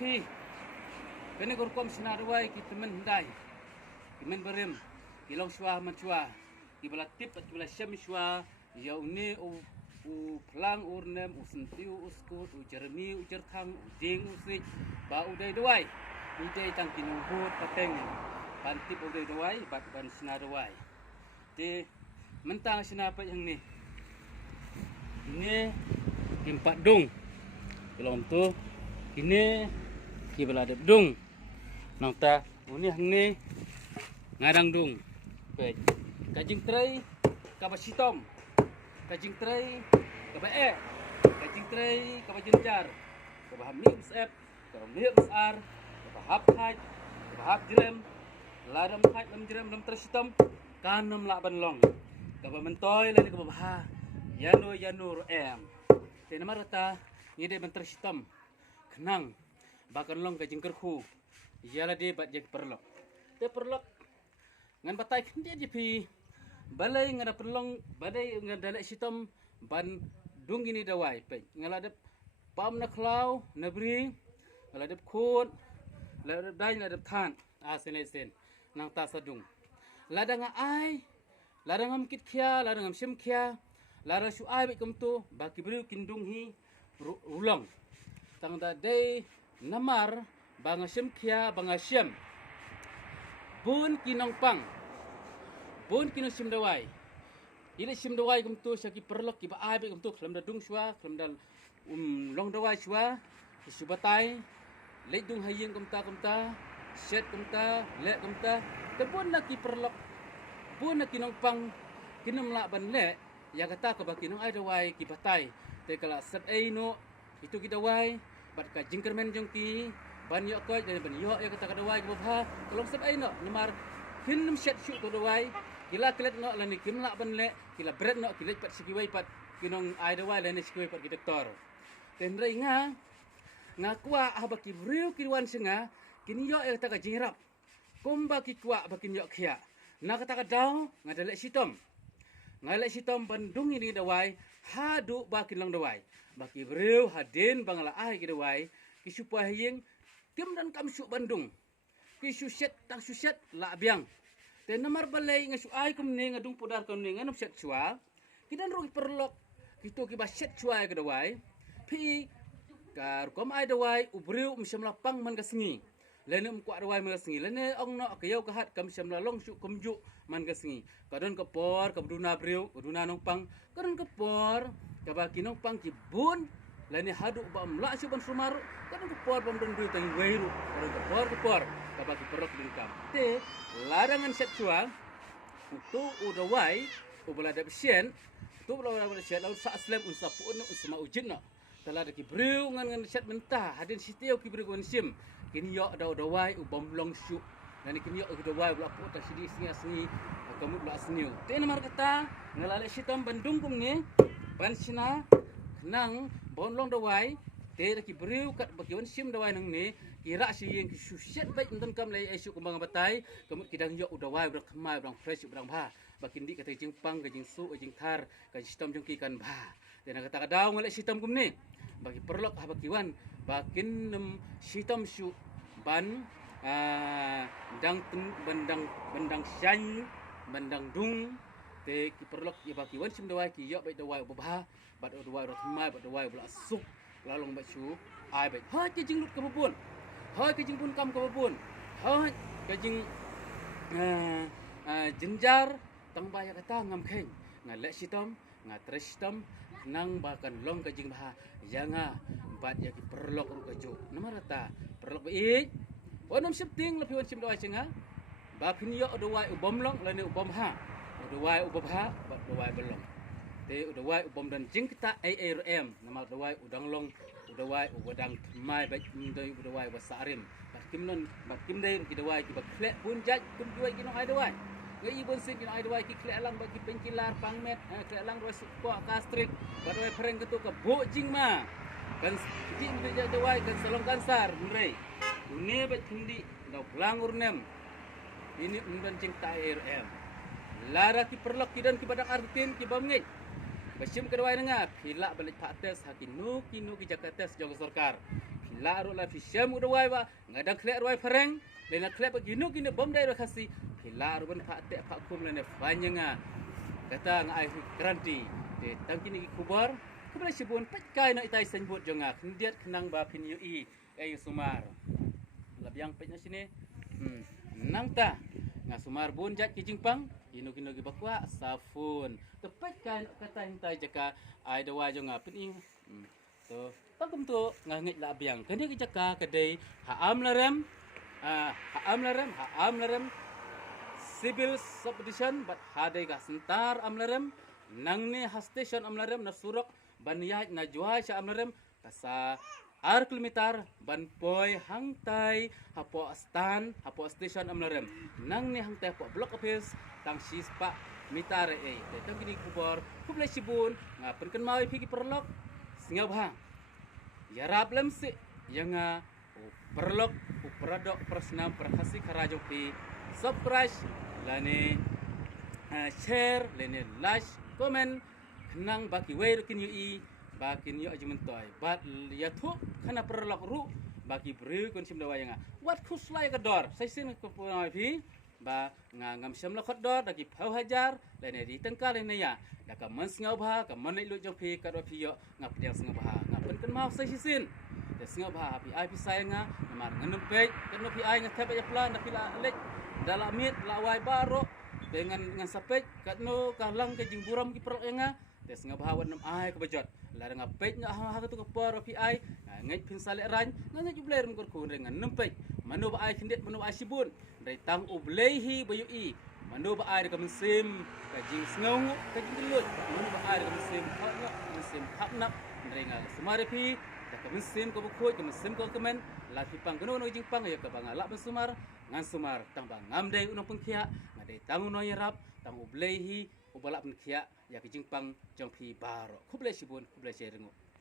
พี่เป็นคนกรมชนะด้วยกิตมันได้กิมันบริมกิลองชัวมันชัวกิบลาติปกิบลาเชมชัวยาวนี้u pelang urnem u sentiu u skut u jeremi u jerkang u ding u sik ba u dai doi u dai tang kinung hut pateng ban tip u dai doi bat ban sina doi ti mentang sina apa yang ni ini empat dung belum tu ini kibala dep dung nang ta uni hang ni ngadang dung pe kajing trai kapasitom kajing trai kabae kajing trai kabajenjar kabaham mi usep kabaham mi usar kabahap haj kabahap jerem ladam haj lam jerem lam tersitom kanam la banlong kabamentoy lani kabah yanur em tenama rata ide mentersitom kenang bakan long kajing kerhu yala de bat jeg perlok te perlok ngan batai dia jepi balai ngada perlong badai ngadalek sitom ban dung ini dawai pe ngaladep pam na klau nabri ngaladep khut ngaladep dai ngaladep than sen nang ta sadung ladang ai ladang am kit khia ladang am sim khia ladang su ai be kum tu baki bru kindung hi ulang tang da dei namar banga sim khia banga sim bun kinong pang bun kino sim dawai ile sim dawai kum tu saki perlok ki ba ai be kum tu khlam da dung shwa khlam da long dawai shwa su batai le dung hayeng kum ta set kum ta le kum ta te bun na ki perlok bun na kinong pang kinam la ban le ya kata ka ba kinong ai dawai ki batai te kala set ai no itu ki dawai bat ka jingkermen jong ki ban yo ko ban yo ya kata ka dawai ki ba kalau set ai no namar kinam set shu to dawai kila kelet no lani kimla ban le kila bread no kila pat sikiwai pat kinong ai dawai lani sikiwai pat ki doktor kendra nga kwa abaki briu kiwan singa kini yo ta ka jingrap komba ki kwa bakin yo khia na kata ka daw ngadalek sitom ngalek sitom bandung ini dawai hadu bakin long dawai baki briu hadin bangala ai ki dawai ki supaya yeng kim dan kam su bandung ki suset tak suset la biang te namar balai ngasu ai kum ne ngadung podar kum ne nganop set chua kidan ro perlok kitu ki ba set chua ke dawai pi kar kom ai dawai ubriu msamla pang man ka sengi lene kwa dawai man ka sengi lene ong no ka yau ka hat kam samla long su kum ju man ka sengi kadon ka por ka duna briu duna nong pang kadon ka por ka ba kinong pang ki bun lene hadu ba mla su ban sumaru kadon ka por bam dun briu tangi weiru kadon ka por ka ba ki perok dingkam te larangan seksual itu udawai ubala dapsien tu ubala dapsien lalu sa aslam unsa pun usma ujinna telah daki briu ngan set mentah hadin sitio ki briu sim kini yo ada udawai ubam long syu dan kini yo udawai ubla pu ta sidi singa kamu ubla sniu te namar kata ngalale sitam bandung kum ni pansina nang bonlong dawai te daki briu kat bagian sim dawai nang ni kira si yang suset baik entam kam lai isu kembang batai kemut kidang yo udawai berang kemai berang fresh berang ba bakin di kata jing pang ke jing su jing thar ke sistem jong ki kan ba dan kata kadaw ngalek sistem kum ni bagi perlok ha bakiwan bakin sistem su ban bandang syan bandang dung te ki perlok ya bakiwan sim dawai ki yo baik dawai ba bat dawai ro kemai bat dawai bla suk lalong ba su ai baik ha jing lut ke bubun hai kajing pun kam kabun hai kajing jenjar tang baya kata ngam kheng ngalek sitom ngatres sitom nang bakan long kajing bah yanga bat ya ki perlok ru kaju namarata perlok baik onam septing lepi wan sim doai cenga ba pinyo dowai ubom long lane ubom ha dowai ubom ha bat dowai belong te dowai ubom dan jing kita ARM nama dowai udang long udawai udang mai baik ndai udawai wasarim bat kim dai ki dawai ki baklek pun jaj kun juai ki no ai dawai ngai ibon sin ki no ai dawai ki klek lang bagi penkilar pangmet klek lang ro suko kastrik bat dawai pereng ketu ka bo jing ma kan di mde dawai kan salong kansar mrei une bat hindi dau lang urnem ini undan cing ta ARM lara ki perlok ki dan ki badak artin ki bamngit Basim kedua dengar, hilak balik Pak Tes, kinu ki Jakarta Jaga Sarkar. pila ro la fishem udawai ba ngadang klek roi pereng lena klek beginu gini bom dai ro kasi pila ro ben pak tek pak kum lena fanyanga kata ngai keranti de tangkini kubar kubla sibun petkai na itai senbut jonga kendiat kenang ba pin ui ai sumar labiang pet na sini nang ta nga sumar bun jat ki jingpang inu gi bakwa safun tepet kan kata hintai jaka ai dawa jonga pin to pakum tu ngangit labiang kene ki jaka kedai haam larem civil subdivision bat hadai ka sentar amlarem nang ni ha station amlarem na surok baniyat na juai sa amlarem kasa ar kilometer ban poi hangtai hapo station amlarem nang ni hangtai hapo block office tang sispa mitar tang kini kubor kublai sibun ngapen kan mau pigi perlok singa bhang yarap lem si yang perlok upradok persnam perhasi karajo pi subscribe lane share lane like comment kenang baki way kin ui bakin yo ajumen toy bat ya thu kana perlok ru bagi beri kon sim dawa yang wat khuslai ka dor sai sin ko pi ba ngam sim la khot dor dagi phau hajar lene di tengka lene ya da ka man sngau bha ka man lu jong pi ka ro pi yo ngap dia sngau bha ngapen kan mau sai sin da sngau bha pi ai pi sai nga mar ngan pe kan pi ai nga thep ya plan da pi la lek dala mit la wai baro dengan sapek kat no kalang ke jingburam ki perok nga tes ngabhawan nam ai ke bejot la nga pej na ha tu ke por pi ai ngai pin sale ran nga jubler ngor ku dengan nempej manu ba ai kindet manu ai sibun dai tang ublehi bayu i manu ba ai ka mesim ka jing snau ka jing telut manu ba ai ka mesim khotna mesim khapna dai nga sumare pi ka mesim ko bukhoi ka mesim ko kemen la pi pang keno no jing pang ya ka bangala sumar ngan sumar tang bang ngam dai unong pengkhia ngadai tang no yarap tang ublehi ubalap pengkhia ya ki jing pang jong pi baro kublai sibun kublai rengo